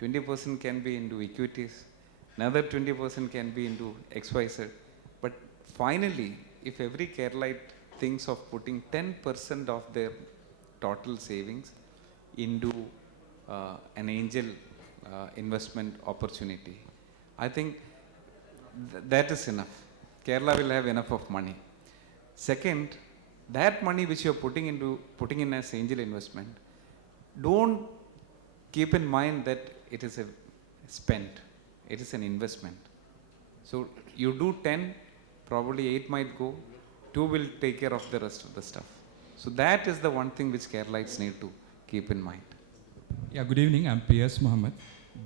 20% can be into equities, another 20% can be into XYZ. But finally, if every Keralite thinks of putting 10% of their total savings into an angel investment opportunity, I think that is enough. Kerala will have enough of money. Second, that money which you are putting in as angel investment, don't keep in mind that it is a spent. It is an investment. So you do 10, probably 8 might go, 2 will take care of the rest of the stuff. So that is the one thing which Keralites need to keep in mind. Yeah, good evening. I'm P.S. Mohammed,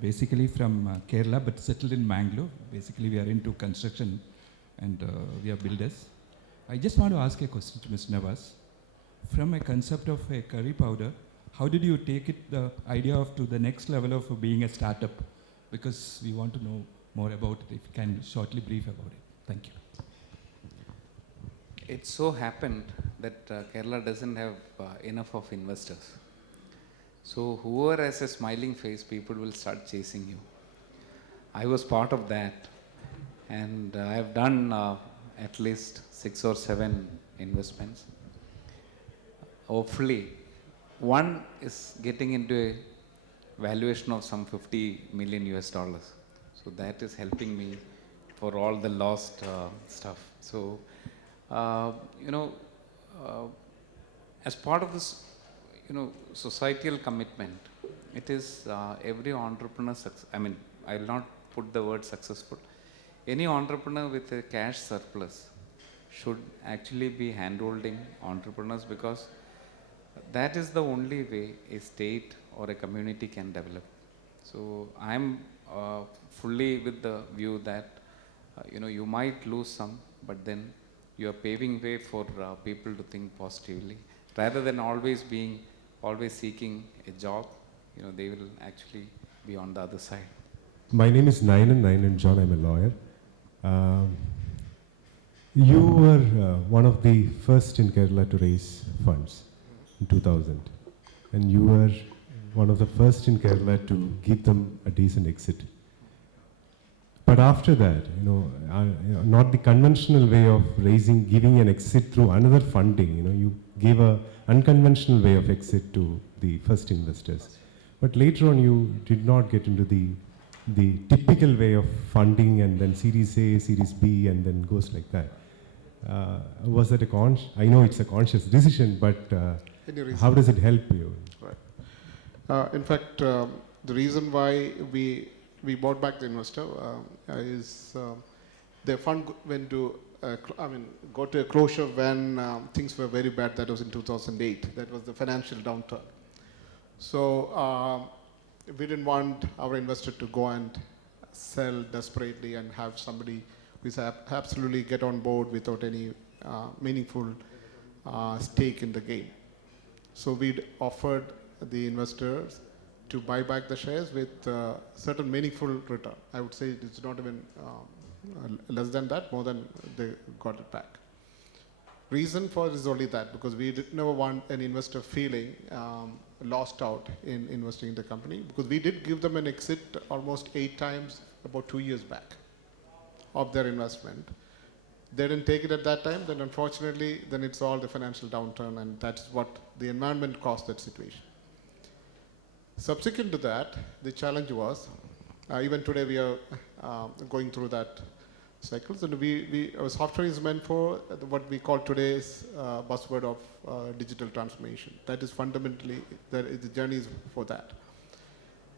basically from Kerala, but settled in Mangalore. Basically, we are into construction and we are builders. I just want to ask a question to Ms. Navas. From a concept of a curry powder, how did you take it, the idea of to the next level of being a startup? Because we want to know more about it. If you can shortly brief about it. Thank you. It so happened that Kerala doesn't have enough of investors. So whoever has a smiling face, people will start chasing you. I was part of that, and I have done at least 6 or 7 investments. Hopefully, one is getting into a valuation of some 50 million US dollars. So that is helping me for all the lost stuff. So, as part of this, societal commitment, it is every entrepreneur, I will not put the word successful. Any entrepreneur with a cash surplus should actually be handholding entrepreneurs, because that is the only way a state or a community can develop. So I'm fully with the view that you might lose some, but then you are paving way for people to think positively, rather than always seeking a job. They will actually be on the other side. My name is Nayan John. I'm a lawyer. You were one of the first in Kerala to raise funds in 2000, and you were one of the first in Kerala to give them a decent exit. But after that, not the conventional way of giving an exit through another funding. You gave a unconventional way of exit to the first investors. But later on, you did not get into the typical way of funding, and then Series A, Series B, and then goes like that. Was that I know it's a conscious decision, but how does it help you? Right. In fact, the reason why we bought back the investor is the fund went to got to a closure when things were very bad. That was in 2008. That was the financial downturn. So we didn't want our investor to go and sell desperately and have somebody who is absolutely get on board without any meaningful stake in the game. So we offered the investors to buy back the shares with certain meaningful return. I would say it's not even less than that, more than they got it back. Reason for it is only that, because we never want an investor feeling lost out in investing in the company, because we did give them an exit almost 8 times about 2 years back of their investment. They didn't take it at that time, then unfortunately, then it's all the financial downturn, and that's what the environment caused that situation. Subsequent to that, the challenge was, even today we are going through that cycles, and our software is meant for what we call today's buzzword of digital transformation. That is fundamentally, the journey is for that.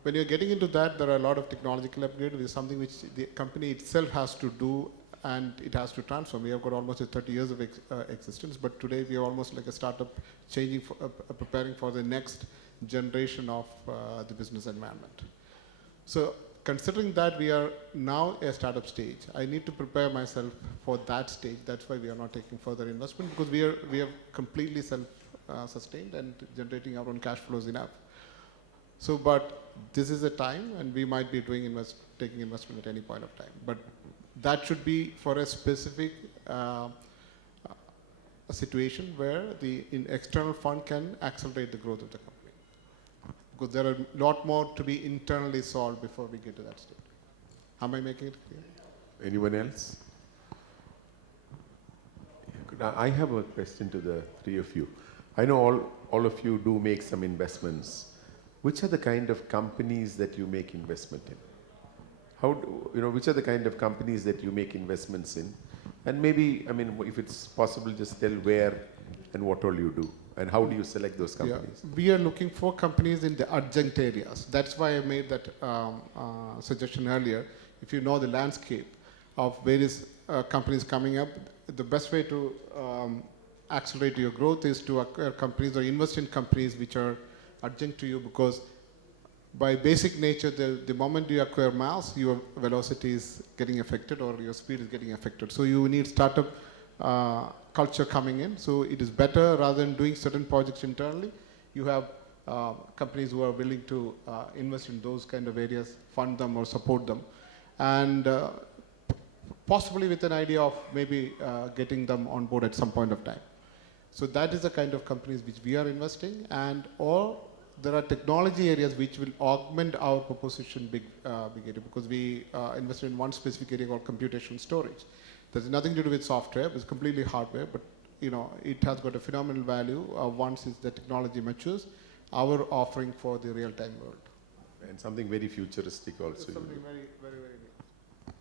When you're getting into that, there are a lot of technological upgrades. It is something which the company itself has to do, and it has to transform. We have got almost 30 years of existence, but today we are almost like a startup changing, preparing for the next generation of the business environment. So considering that we are now a startup stage, I need to prepare myself for that stage. That's why we are not taking further investment, because we are completely self-sustained and generating our own cash flows enough. So, but this is a time, and we might be taking investment at any point of time. But that should be for a specific a situation where the external fund can accelerate the growth of the company. Because there are a lot more to be internally solved before we get to that state. Am I making it clear? Anyone else? I have a question to the three of you. I know all of you do make some investments. Which are the kind of companies that you make investment in? Which are the kind of companies that you make investments in? And maybe, if it's possible, just tell where and what all you do. And how do you select those companies? Yeah. We are looking for companies in the adjunct areas. That's why I made that suggestion earlier. If you know the landscape of various companies coming up, the best way to accelerate your growth is to acquire companies or invest in companies which are adjunct to you, because by basic nature, the moment you acquire mass, your velocity is getting affected or your speed is getting affected. So you need startup culture coming in. So it is better rather than doing certain projects internally, you have companies who are willing to invest in those kind of areas, fund them or support them, and possibly with an idea of maybe getting them on board at some point of time. So that is the kind of companies which we are investing, and or there are technology areas which will augment our proposition big area, because we invested in one specific area called computational storage. There's nothing to do with software, it's completely hardware, but you know, it has got a phenomenal value once the technology matures, our offering for the real-time world. And something very futuristic also. It's something very, very, very neat.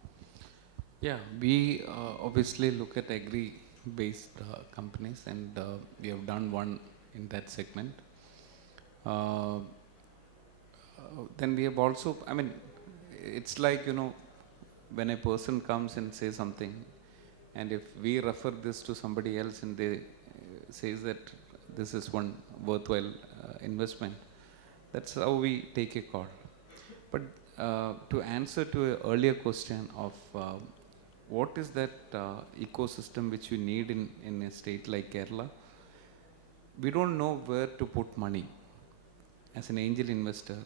Yeah, we obviously look at agri-based companies, and we have done one in that segment. Then we have also, I mean, it's like, you know, when a person comes and says something, and if we refer this to somebody else and they says that this is one worthwhile investment, that's how we take a call. But to answer to an earlier question of what is that ecosystem which we need in a state like Kerala, we don't know where to put money. As an angel investor,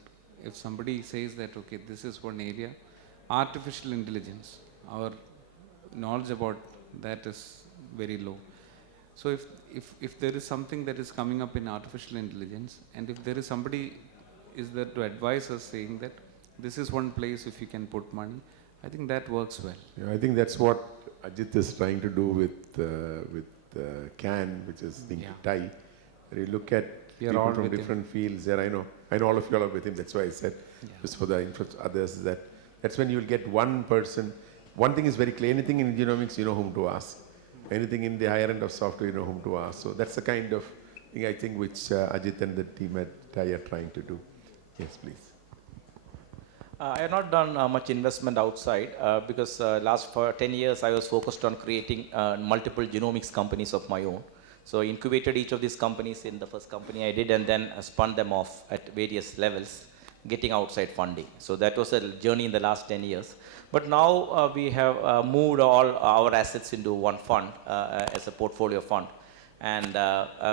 if somebody says that, okay, this is one area, artificial intelligence, our knowledge about that is very low. So if there is something that is coming up in artificial intelligence, and if there is somebody is there to advise us saying that this is one place if you can put money, I think that works well. Yeah, I think that's what Ajit is trying to do with CAN, which is Think Yeah. Thai. You look at We are people all from with him. different fields. There, I know all of you all are with him. That's why I said, Yeah. just for the others, that's when you'll get one person. One thing is very clear: anything in genomics, you know whom to ask. Anything in the higher end of software, you know whom to ask. So that's the kind of thing I think which Ajit and the team at Thai are trying to do. Yes, please. I have not done much investment outside because last for 10 years I was focused on creating multiple genomics companies of my own. So incubated each of these companies in the first company I did, and then spun them off at various levels, getting outside funding. So that was a journey in the last 10 years. But now we have moved all our assets into one fund as a portfolio fund, and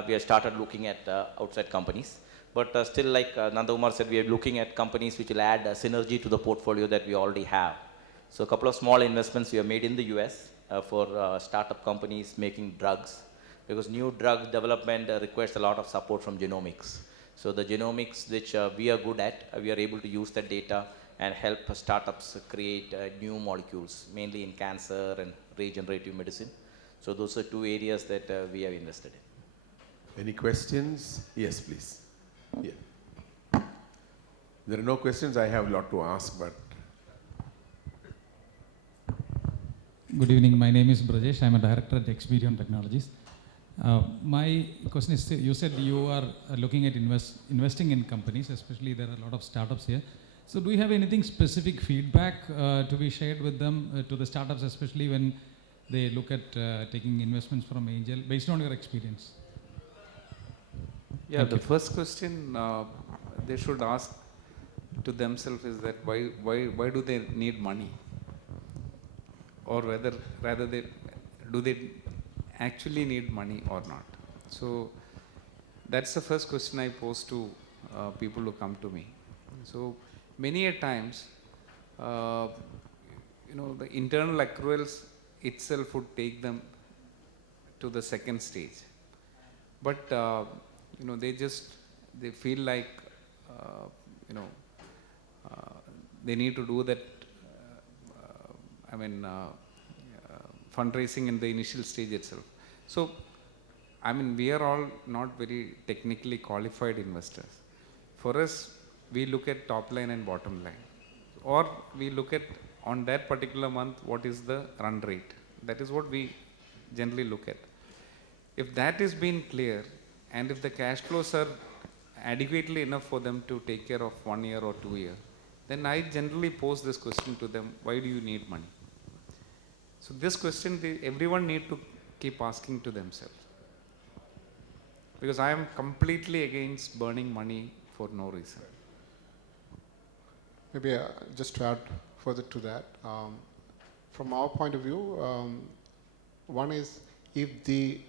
we have started looking at outside companies. But still, like Nanda Kumar said, we are looking at companies which will add synergy to the portfolio that we already have. So a couple of small investments we have made in the US for startup companies making drugs, because new drug development requires a lot of support from genomics. So the genomics which we are good at, we are able to use that data and help startups create new molecules, mainly in cancer and regenerative medicine. So those are two areas that we have invested in. Any questions? Yes, please. Yeah. There are no questions. I have a lot to ask, but Good evening. My name is Brajesh. I'm a director at Experion Technologies. My question is, you said you are looking at investing in companies, especially there are a lot of startups here. So do you have anything specific feedback to be shared with them, to the startups, especially when they look at taking investments from angel, based on your experience? Yeah, the first question they should ask to themselves is that why do they need money? Or rather do they actually need money or not? So that's the first question I pose to people who come to me. So many a times, the internal accruals itself would take them to the second stage. But they feel like they need to do that. Fundraising in the initial stage itself. So, we are all not very technically qualified investors. For us, we look at top line and bottom line, or we look at on that particular month what is the run rate. That is what we generally look at. If that is being clear, and if the cash flows are adequately enough for them to take care of 1 year or 2 years, then I generally pose this question to them: why do you need money? So this question everyone need to keep asking to themselves, because I am completely against burning money for no reason. Maybe just to add further to that, from our point of view, one is if the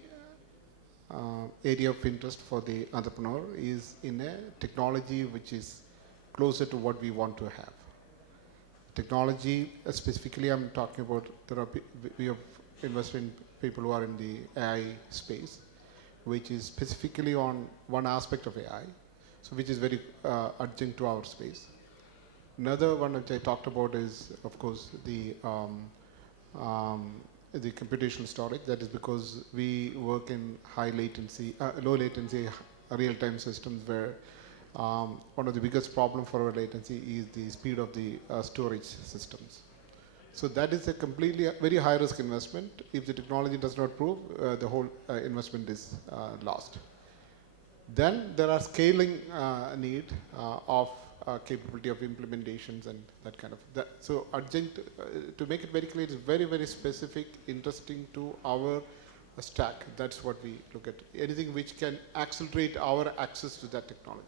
area of interest for the entrepreneur is in a technology which is closer to what we want to have. Technology, specifically I'm talking about, we have invested in people who are in the AI space, which is specifically on one aspect of AI, so which is very adjunct to our space. Another one which I talked about is, of course, the computational storage. That is because we work in high latency, low latency, real-time systems where one of the biggest problem for our latency is the speed of the storage systems. So that is a completely very high risk investment. If the technology does not prove, the whole investment is lost. Then there are scaling need of capability of implementations and that kind of that. So adjunct, to make it very clear, it's very, very specific, interesting to our stack. That's what we look at. Anything which can accelerate our access to that technology.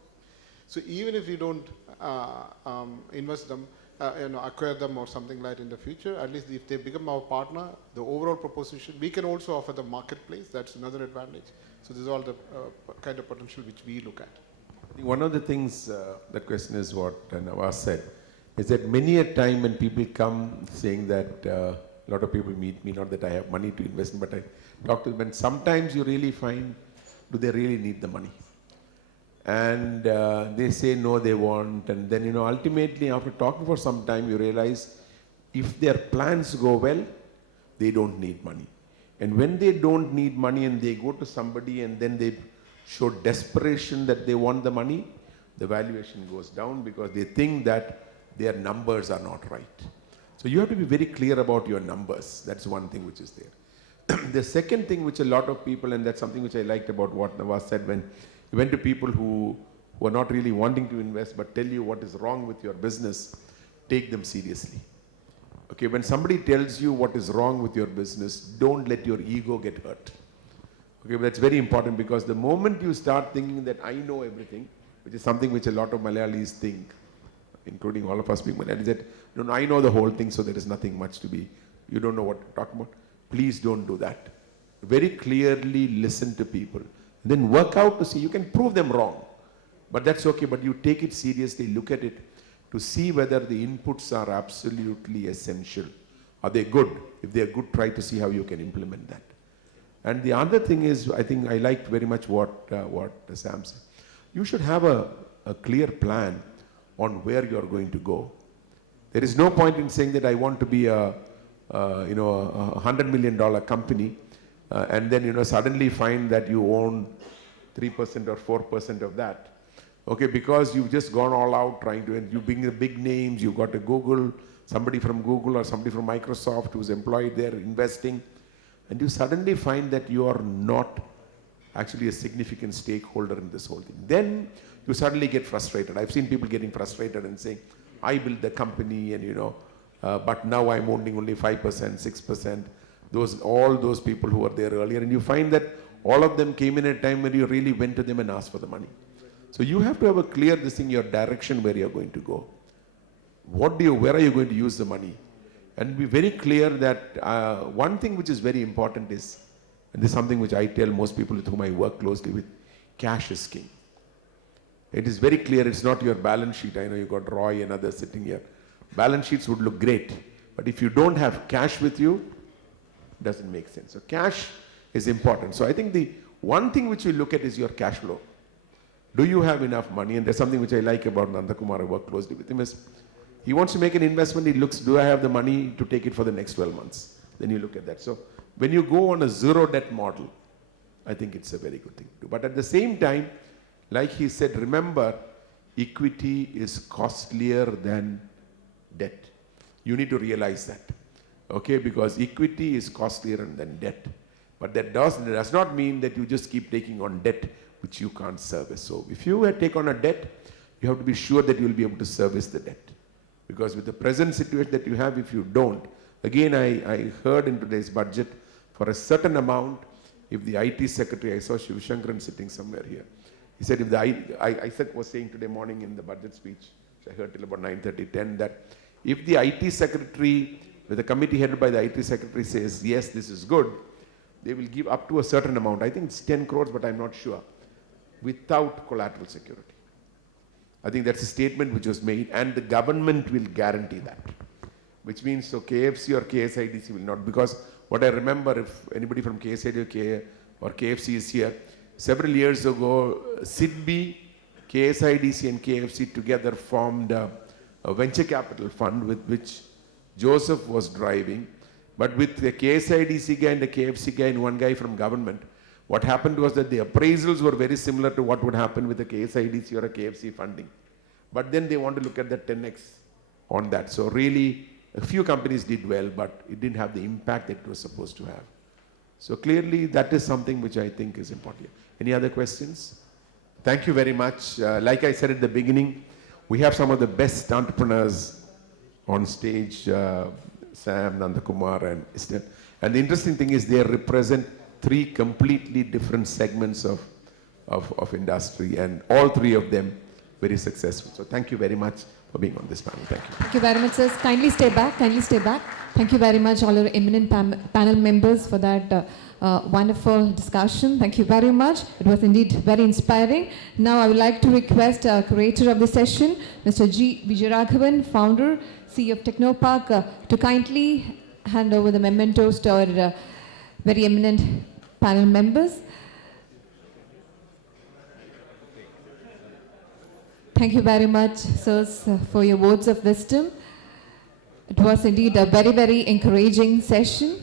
So even if you don't invest them, acquire them or something like in the future, at least if they become our partner, the overall proposition, we can also offer the marketplace. That's another advantage. So this is all the kind of potential which we look at. One of the things, that question is what Navas said, is that many a time when people come saying that a lot of people meet me, not that I have money to invest in, but I talk to them, and sometimes you really find, do they really need the money? And they say no, they won't, and then ultimately after talking for some time you realize if their plans go well, they don't need money. And when they don't need money and they go to somebody and then they show desperation that they want the money, the valuation goes down because they think that their numbers are not right. So you have to be very clear about your numbers. That's one thing which is there. The second thing which a lot of people, and that's something which I liked about what Navas said, when you went to people who are not really wanting to invest but tell you what is wrong with your business, take them seriously. Okay, when somebody tells you what is wrong with your business, don't let your ego get hurt. Okay, but that's very important, because the moment you start thinking that I know everything, which is something which a lot of Malayalis think, including all of us being Malayalis, that no, I know the whole thing, so there is nothing much to be, you don't know what to talk about. Please don't do that. Very clearly listen to people. Then work out to see, you can prove them wrong, but that's okay, but you take it seriously, look at it to see whether the inputs are absolutely essential. Are they good? If they are good, try to see how you can implement that. And the other thing is, I think I liked very much what Sam said. You should have a clear plan on where you are going to go. There is no point in saying that I want to be a $100 million company, and then suddenly find that you own 3% or 4% of that. Okay, because you've just gone all out trying to, and you bring the big names, you got a Google, somebody from Google or somebody from Microsoft who's employed there investing, and you suddenly find that you are not actually a significant stakeholder in this whole thing. Then you suddenly get frustrated. I've seen people getting frustrated and saying, I built the company and but now I'm owning only 5%, 6%. All those people who were there earlier, and you find that all of them came in at a time when you really went to them and asked for the money. So you have to have a clear your direction where you're going to go. Where are you going to use the money? And be very clear that one thing which is very important is, and this is something which I tell most people with whom I work closely with, cash is king. It is very clear, it's not your balance sheet. I know you got Roy and others sitting here. Balance sheets would look great, but if you don't have cash with you, it doesn't make sense. So cash is important. So I think the one thing which we look at is your cash flow. Do you have enough money? And there's something which I like about Nanda Kumar, I work closely with him, is he wants to make an investment, he looks, do I have the money to take it for the next 12 months? Then you look at that. So when you go on a zero debt model, I think it's a very good thing to do. But at the same time, like he said, remember, equity is costlier than debt. You need to realize that. Okay, because equity is costlier than debt. But that does not mean that you just keep taking on debt which you can't service. So if you take on a debt, you have to be sure that you will be able to service the debt. Because with the present situation that you have, if you don't, again I heard in today's budget, for a certain amount, if the IT secretary, I saw Shiv Shankaran sitting somewhere here, he said, if the Isaac was saying today morning in the budget speech, which I heard till about 9:30, 10, that if the IT secretary, with the committee headed by the IT secretary says, yes, this is good, they will give up to a certain amount. I think it's 10 crores, but I'm not sure, without collateral security. I think that's a statement which was made, and the government will guarantee that. Which means, so KFC or KSIDC will not, because what I remember, if anybody from KSIDC or KFC is here, several years ago, SIDBI, KSIDC and KFC together formed a venture capital fund with which Joseph was driving. But with the KSIDC guy and the KFC guy and one guy from government, what happened was that the appraisals were very similar to what would happen with a KSIDC or a KFC funding. But then they want to look at the 10x on that. So really, a few companies did well, but it didn't have the impact that it was supposed to have. So clearly, that is something which I think is important. Any other questions? Thank you very much. Like I said at the beginning, we have some of the best entrepreneurs on stage, Sam, Nanda, Kumar, and Esther. And the interesting thing is they represent three completely different segments of industry, and all three of them very successful. So thank you very much for being on this panel. Thank you. Thank you very much, sir. Kindly stay back. Kindly stay back. Thank you very much, all our eminent panel members, for that wonderful discussion. Thank you very much. It was indeed very inspiring. Now I would like to request curator of the session, Mr. G. Vijayaraghavan, founder, CEO of Technopark, to kindly hand over the mementos to our very eminent panel members. Thank you very much, sirs, for your words of wisdom. It was indeed a very, very encouraging session.